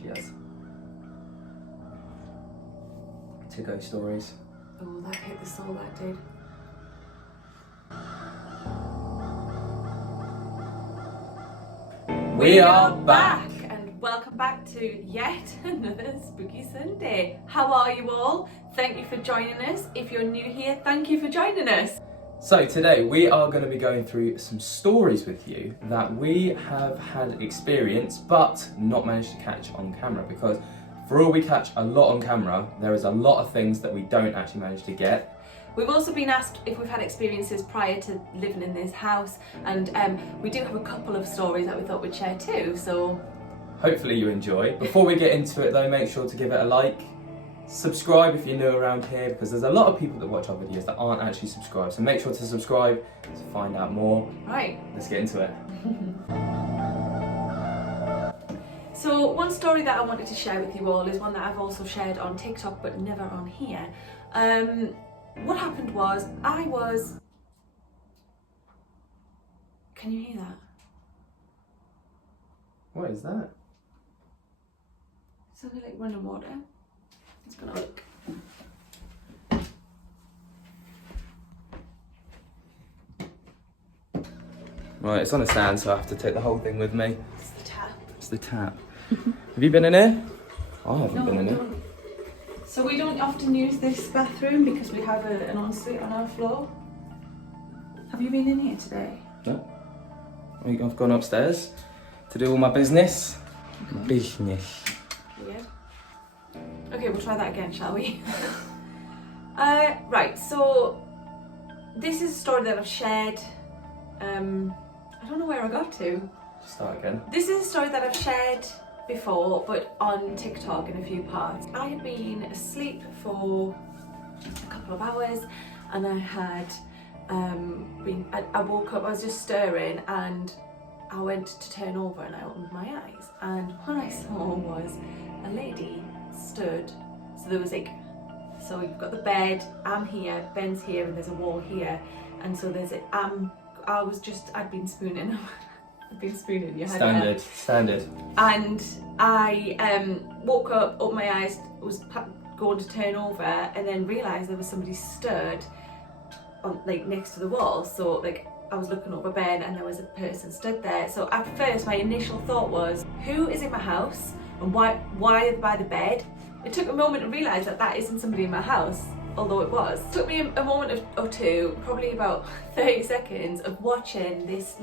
Cheers. To ghost stories. Oh, that hit the soul, that did. We are back! And welcome back to yet another spooky Sunday. How are you all? Thank you for joining us. If you're new here, thank you for joining us. So today we are going to be going through some stories with you that we have had experience but not managed to catch on camera, because for all we catch a lot on camera, there is a lot of things that we don't actually manage to get. We've also been asked if we've had experiences prior to living in this house, and we do have a couple of stories that we thought we'd share too, so hopefully you enjoy. Before we get into it though, make sure to give it a like, subscribe if you're new around here, because there's a lot of people that watch our videos that aren't actually subscribed, so make sure to subscribe to find out more. Right. Let's get into it. So one story that I wanted to share with you all is one that I've also shared on TikTok but never on here. What happened was, can you hear that? What is that? Something like running water. Let's go and have a look. Right, it's on a stand, so I have to take the whole thing with me. It's the tap. It's the tap. Have you been in here? I haven't been in here. So we don't often use this bathroom because we have an ensuite on our floor. Have you been in here today? No. I've gone upstairs to do all my business. Okay. Business. Weird. Okay, we'll try that again, shall we? Right, so this is a story that I've shared. I don't know where I got to. Start again. This is a story that I've shared before, but on TikTok in a few parts. I had been asleep for a couple of hours, and I had I woke up, I was just stirring, and I went to turn over and I opened my eyes, and what I saw was a lady stood. So there was so you've got the bed, I'm here, Ben's here, and there's a wall here, and so there's I'd been spooning. I've been spooning you. Standard. And I woke up, opened my eyes, was going to turn over, and then realised there was somebody stood on, next to the wall. So I was looking over Ben, and there was a person stood there. So at first, my initial thought was, who is in my house, and why are they by the bed? It took a moment to realise that isn't somebody in my house, although it was. It took me a moment or two, probably about 30 seconds, of watching this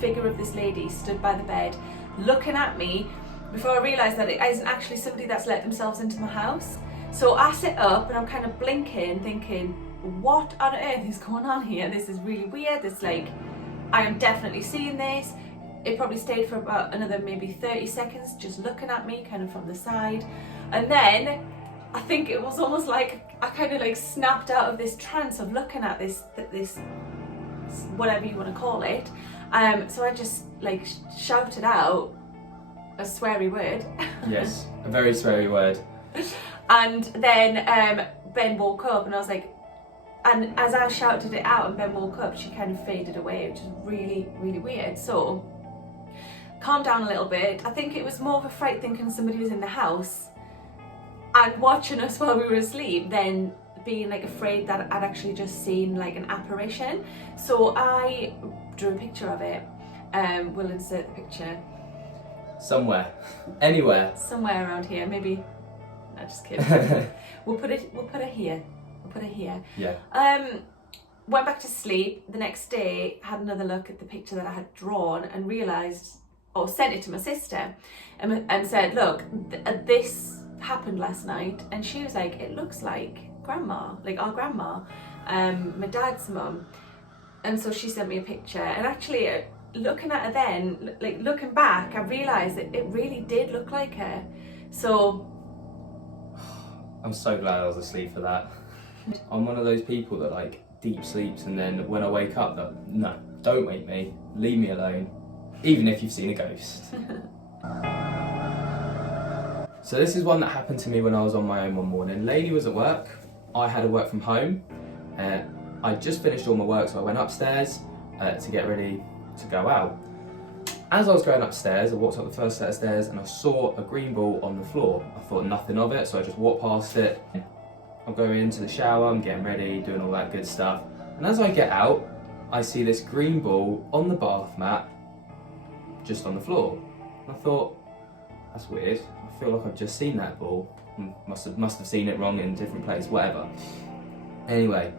figure of this lady stood by the bed, looking at me, before I realised that it isn't actually somebody that's let themselves into my house. So I sit up and I'm kind of blinking, thinking, what on earth is going on here? This is really weird. It's I am definitely seeing this. It probably stayed for about another maybe 30 seconds, just looking at me kind of from the side. And then I think it was almost like I kind of snapped out of this trance of looking at this whatever you want to call it. So I just shouted out a sweary word. Yes, a very sweary word. And then Ben woke up, and I was and as I shouted it out and Ben woke up, she kind of faded away, which is really, really weird. So calmed down a little bit. I think it was more of a fright thinking somebody was in the house and watching us while we were asleep than being afraid that I'd actually just seen an apparition. So I drew a picture of it. We'll insert the picture somewhere, anywhere, somewhere around here. Maybe. No, just kidding. We'll put it here. We'll put it here. Yeah. Went back to sleep. The next day, had another look at the picture that I had drawn and realised, or sent it to my sister, and said, look, this happened last night. And she was like, it looks like grandma, our grandma, my dad's mum. And so she sent me a picture, and actually looking at her then, looking back, I realised that it really did look like her. So I'm so glad I was asleep for that. I'm one of those people that deep sleeps, and then when I wake up, no, don't wake me, leave me alone, even if you've seen a ghost. So this is one that happened to me when I was on my own one morning. Lainey was at work, I had to work from home. I just finished all my work, so I went upstairs to get ready to go out. As I was going upstairs, I walked up the first set of stairs and I saw a green ball on the floor. I thought nothing of it, so I just walked past it. I'm going into the shower, I'm getting ready, doing all that good stuff. And as I get out, I see this green ball on the bath mat, just on the floor. I thought, that's weird. I feel like I've just seen that ball. Must have seen it wrong in a different place, whatever. Anyway,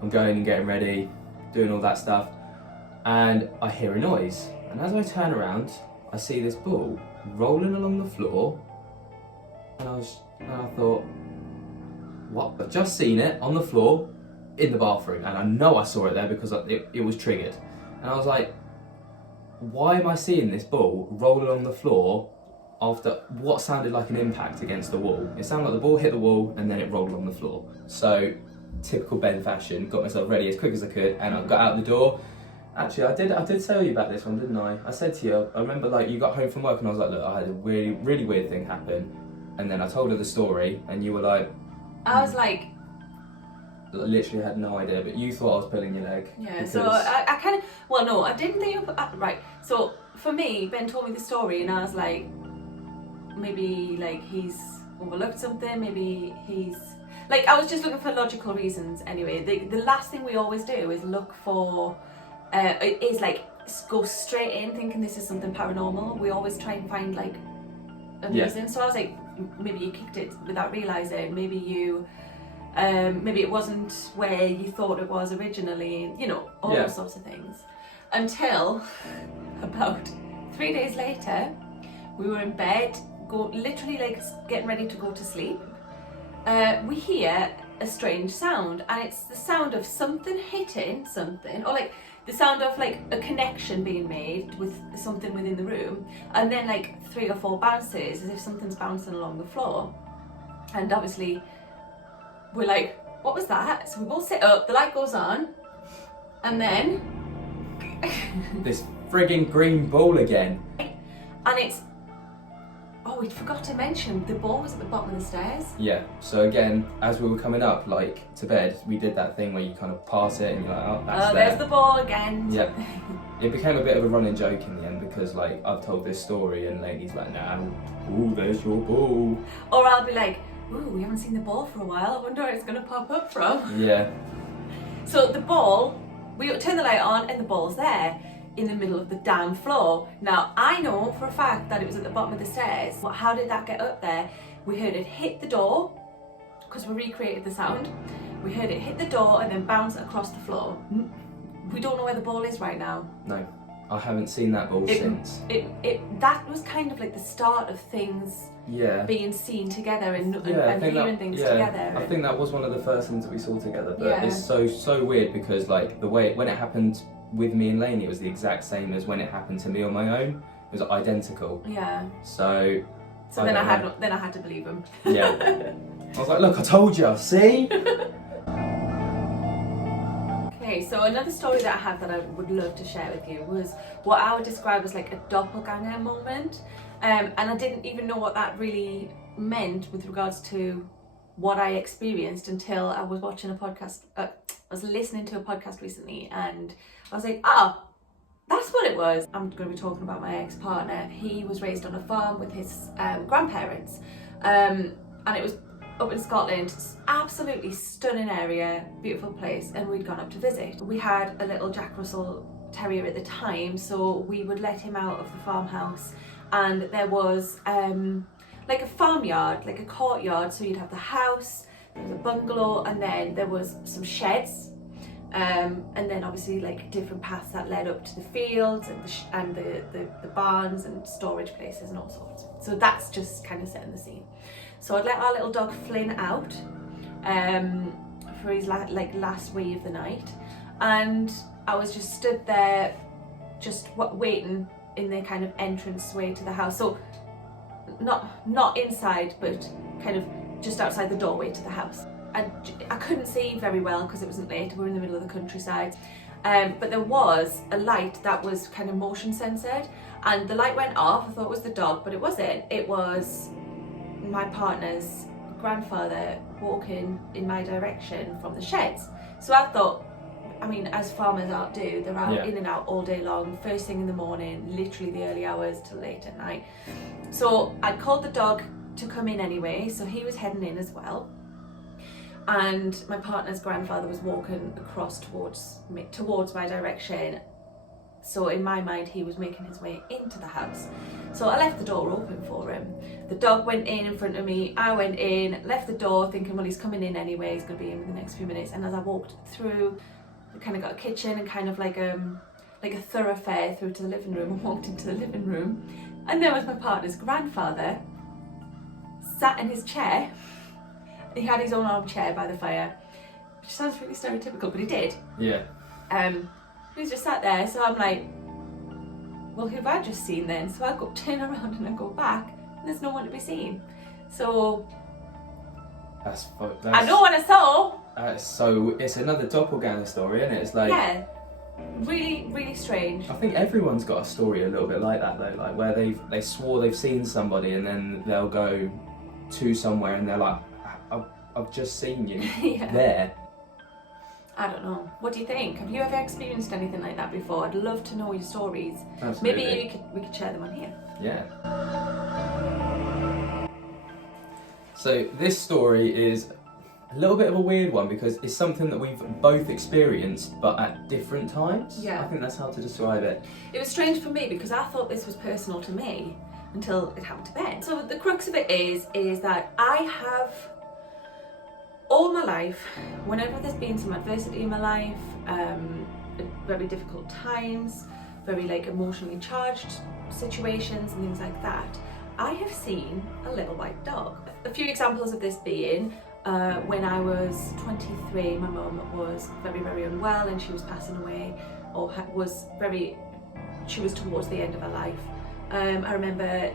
I'm going and getting ready, doing all that stuff, and I hear a noise. And as I turn around, I see this ball rolling along the floor, and I thought, what? I've just seen it on the floor in the bathroom, and I know I saw it there because it was triggered. And I was like, why am I seeing this ball roll along the floor after what sounded like an impact against the wall? It sounded like the ball hit the wall and then it rolled along the floor. So, typical Ben fashion, got myself ready as quick as I could, and I got out the door. Actually, I did tell you about this one, didn't I? I said to you, I remember like you got home from work and I was like, look, I had a really, really weird thing happen. And then I told her the story and you were like... I was like... Literally had no idea, but you thought I was pulling your leg. Yeah, because... so I kind of... Well, no, I didn't think... Right, so for me, Ben told me the story and I was like, maybe like he's overlooked something, maybe he's... Like, I was just looking for logical reasons anyway. The last thing we always do is look for... is like go straight in thinking this is something paranormal. We always try and find like a reason. So I was like, maybe you kicked it without realising, maybe you maybe it wasn't where you thought it was originally, you know, all those sorts of things. Until about 3 days later, we were in bed, literally like getting ready to go to sleep. We hear a strange sound, and it's the sound of something hitting something, or like the sound of like a connection being made with something within the room, and then like 3 or 4 bounces as if something's bouncing along the floor. And obviously we're like, what was that? So we both sit up, the light goes on, and then this frigging green ball again. And it's... Oh, we forgot to mention, the ball was at the bottom of the stairs. Yeah, so again, as we were coming up, like, to bed, we did that thing where you kind of pass it and you're like, oh, that's there. There's the ball again. Yep. It became a bit of a running joke in the end because, like, I've told this story and Lainey's like, nah, ooh, there's your ball. Or I'll be like, ooh, we haven't seen the ball for a while, I wonder where it's going to pop up from. Yeah. So the ball, we turn the light on and the ball's there, in the middle of the damn floor. Now, I know for a fact that it was at the bottom of the stairs. Well, how did that get up there? We heard it hit the door, because we recreated the sound. We heard it hit the door and then bounce across the floor. We don't know where the ball is right now. No, I haven't seen that ball since. That was kind of like the start of things being seen together and hearing things together. I think that was one of the first things that we saw together, but it's so weird because like the way, when it happened with me and Lainey, it was the exact same as when it happened to me on my own. It was identical. Yeah. So then I had to believe him. Yeah. I was like, look, I told you, see? Okay, so another story that I have that I would love to share with you was what I would describe as like a doppelganger moment. And I didn't even know what that really meant with regards to what I experienced until I was watching a podcast. I was listening to a podcast recently and I was like, oh, that's what it was. I'm going to be talking about my ex-partner. He was raised on a farm with his grandparents, and it was up in Scotland. Absolutely stunning area, beautiful place, and we'd gone up to visit. We had a little Jack Russell Terrier at the time, so we would let him out of the farmhouse, and there was like a farmyard, like a courtyard, so you'd have the house, there was a bungalow, and then there was some sheds. And then obviously like different paths that led up to the fields and the barns and storage places and all sorts. So that's just kind of setting the scene. So I'd let our little dog Flynn out for his last wee of the night, and I was just stood there just waiting in the kind of entrance way to the house. So not inside, but kind of just outside the doorway to the house. I couldn't see very well because it wasn't late, we were in the middle of the countryside, but there was a light that was kind of motion censored, and the light went off. I thought it was the dog, but it wasn't. It was my partner's grandfather walking in my direction from the sheds. So I thought, I mean, as farmers do, they're out Yeah. in and out all day long, first thing in the morning, literally the early hours till late at night. So I called the dog to come in anyway, so he was heading in as well. And my partner's grandfather was walking across towards my direction. So in my mind, he was making his way into the house. So I left the door open for him. The dog went in front of me, I went in, left the door thinking, well, he's coming in anyway, he's going to be in within the next few minutes. And as I walked through, we kind of got a kitchen and kind of like a thoroughfare through to the living room, and walked into the living room. And there was my partner's grandfather, sat in his chair. He had his own armchair by the fire, which sounds really stereotypical, but he did. Yeah. He was just sat there, so I'm like, well, who have I just seen then? So I turn around and I go back, and there's no one to be seen. So That's I know what I saw. So it's another doppelganger story, isn't it? It's like, Yeah, really, really strange. I think everyone's got a story a little bit like that though, like where they swore they've seen somebody and then they'll go to somewhere and they're like, I've just seen you Yeah. there. I don't know. What do you think? Have you ever experienced anything like that before? I'd love to know your stories. Absolutely. Maybe we could share them on here. Yeah. So this story is a little bit of a weird one because it's something that we've both experienced but at different times. Yeah. I think that's how to describe it. It was strange for me because I thought this was personal to me until it happened to Ben. So the crux of it is that I have all my life, whenever there's been some adversity in my life, very difficult times, very like emotionally charged situations and things like that, I have seen a little white dog. A few examples of this being when I was 23, my mum was very, very unwell and she was passing away, or she was towards the end of her life. I remember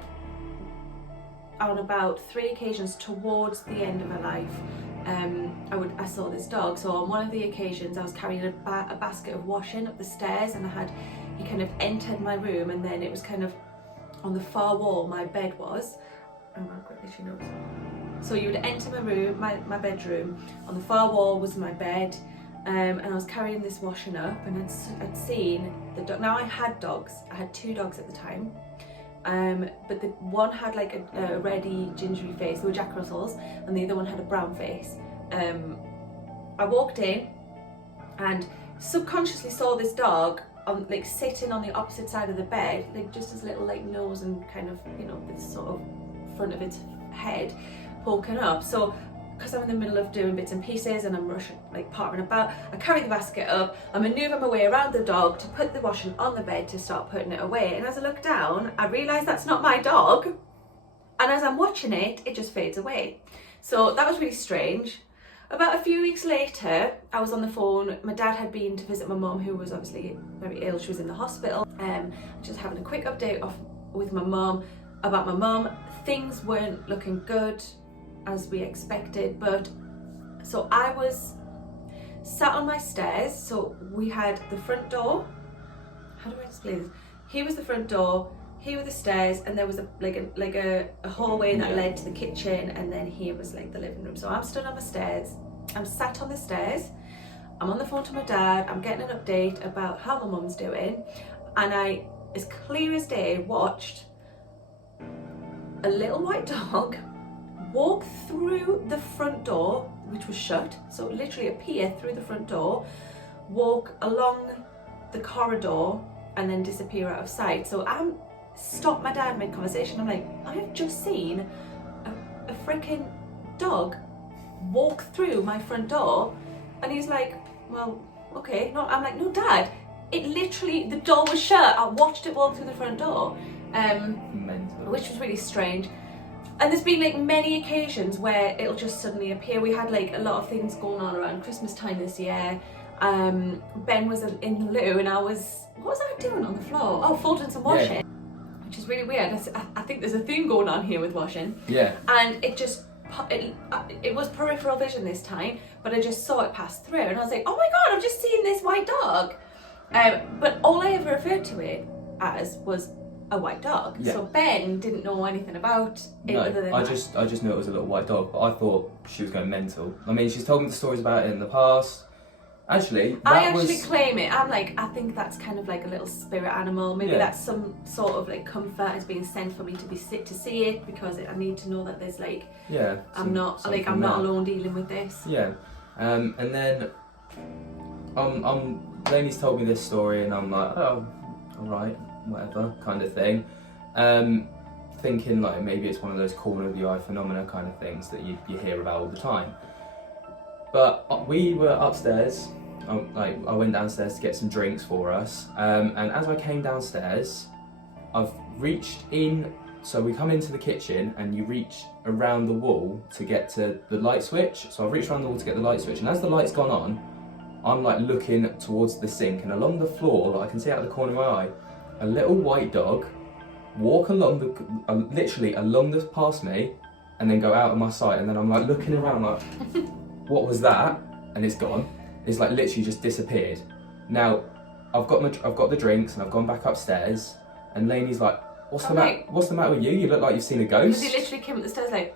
on about 3 occasions towards the end of her life, I saw this dog. So on one of the occasions I was carrying a basket of washing up the stairs, and he kind of entered my room, and then it was kind of on the far wall my bed was. Oh my goodness, she knows. So you would enter my room, my bedroom, on the far wall was my bed, and I was carrying this washing up, and I'd seen the dog. Now I had dogs, I had 2 dogs at the time, but the one had like a reddy, gingery face, they were Jack Russells, and the other one had a brown face. I walked in and subconsciously saw this dog like sitting on the opposite side of the bed, like just his little like nose and kind of, you know, this sort of front of its head poking up. So because I'm in the middle of doing bits and pieces and I'm rushing, like pottering about, I carry the basket up, I manoeuvre my way around the dog to put the washing on the bed to start putting it away. And as I look down, I realise that's not my dog. And as I'm watching it, it just fades away. So that was really strange. About a few weeks later, I was on the phone. My dad had been to visit my mum, who was obviously very ill. She was in the hospital. Just having a quick update with my mum about my mum. Things weren't looking good as we expected, but so I was sat on my stairs. So we had the front door. How do I explain this? Here was the front door. Here were the stairs, and there was a hallway that led to the kitchen, and then here was like the living room. So I'm stood on the stairs, I'm sat on the stairs, I'm on the phone to my dad, I'm getting an update about how my mum's doing, and I, as clear as day, watched a little white dog walk through the front door, which was shut, so literally appear through the front door, walk along the corridor, and then disappear out of sight. So I'm stopped my dad mid-conversation. I'm like, I have just seen a freaking dog walk through my front door. And he's like, well, okay. No, I'm like, no, Dad, it literally, the door was shut. I watched it walk through the front door, which was really strange. And there's been like many occasions where it'll just suddenly appear. We had like a lot of things going on around Christmas time this year. Ben was in the loo, and what was I doing on the floor? Oh, folding some washing. Yeah. Which is really weird. I think there's a theme going on here with washing. Yeah. And it was peripheral vision this time, but I just saw it pass through, and I was like, oh my God, I've just seen this white dog. But all I ever referred to it as was a white dog. Yeah. So Ben didn't know anything about it other than I just knew it was a little white dog, but I thought she was going mental. I mean, she's told me the stories about it in the past, Actually, I actually claim it. I'm like, I think that's kind of like a little spirit animal. Maybe that's some sort of like comfort is being sent for me to see it, because I need to know that there's like, I'm not alone dealing with this. Yeah, and then Lainey's told me this story, and I'm like, oh, all right, whatever, kind of thing. Thinking like maybe it's one of those corner of the eye phenomena kind of things that you hear about all the time. But we were upstairs. I went downstairs to get some drinks for us, and as I came downstairs, I've reached in. So we come into the kitchen, and you reach around the wall to get to the light switch. So I've reached around the wall to get the light switch, and as the light's gone on, I'm like looking towards the sink, and along the floor, like I can see out of the corner of my eye, a little white dog walk along literally along the past me, and then go out of my sight, and then I'm like looking around like, what was that? And it's gone. It's like literally just disappeared. Now, I've got the drinks, and I've gone back upstairs, and Lainey's like, what's the matter with you? You look like you've seen a ghost. Because he literally came up the stairs like,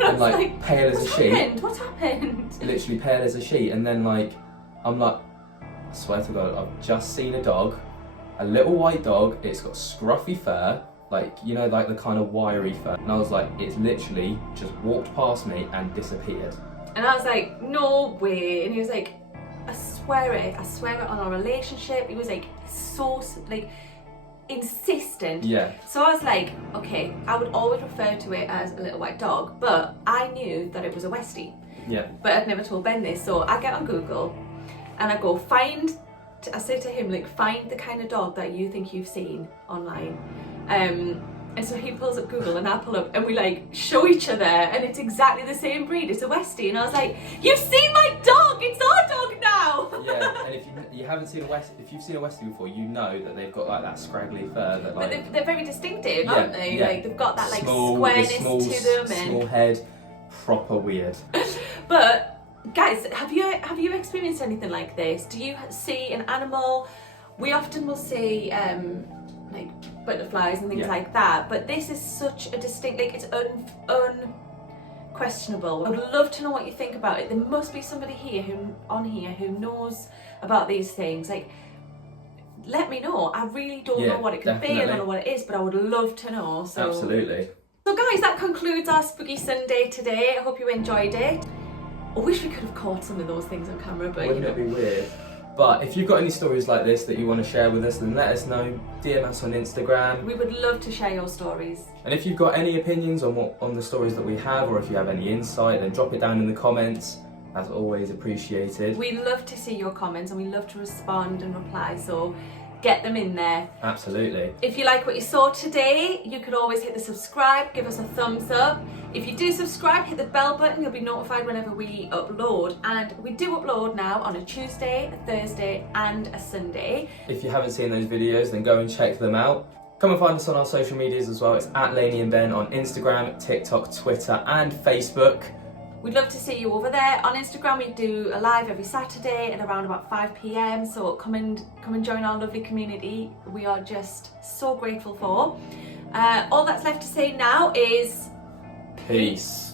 and like pale as a sheet. What happened? Literally pale as a sheet, and then like, I'm like, I swear to God, I've just seen a dog, a little white dog. It's got scruffy fur, like, you know, like the kind of wiry fur. And I was like, it's literally just walked past me and disappeared. And I was like, no way. And he was like, I swear it on our relationship. He was like so like insistent. Yeah. So I was like, okay, I would always refer to it as a little white dog, but I knew that it was a Westie. Yeah. But I'd never told Ben this. So I get on Google and I go I say to him, like, find the kind of dog that you think you've seen online. And so he pulls up Google and I pull up, and we like show each other, and it's exactly the same breed. It's a Westie, and I was like, "You've seen my dog! It's our dog now!" Yeah, and if you haven't seen if you've seen a Westie before, you know that they've got like that scraggly fur that like. But they're very distinctive, aren't they? Yeah. Like they've got that like small, squareness small, to them, and small head, proper weird. But guys, have you experienced anything like this? Do you see an animal? We often will see like butterflies and things like that, but this is such a distinct, like, it's unquestionable. I would love to know what you think about it. There must be somebody who knows about these things. Like, let me know. I really don't know what it could be. I don't know what it is, but I would love to know. So absolutely. So guys, that concludes our Spooky Sunday today. I hope you enjoyed it. I wish we could have caught some of those things on camera, but wouldn't it be weird? But if you've got any stories like this that you want to share with us, then let us know. DM us on Instagram. We would love to share your stories. And if you've got any opinions on the stories that we have, or if you have any insight, then drop it down in the comments. As always, appreciated. We love to see your comments, and we love to respond and reply, so get them in there. Absolutely. If you like what you saw today, you could always hit the subscribe, give us a thumbs up. If you do subscribe, hit the bell button, you'll be notified whenever we upload. And we do upload now on a Tuesday, a Thursday and a Sunday. If you haven't seen those videos, then go and check them out. Come and find us on our social medias as well. It's at Lainey and Ben on Instagram, TikTok, Twitter and Facebook. We'd love to see you over there. On Instagram, we do a live every Saturday at around about 5 PM. So come and join our lovely community. We are just so grateful for. All that's left to say now is peace.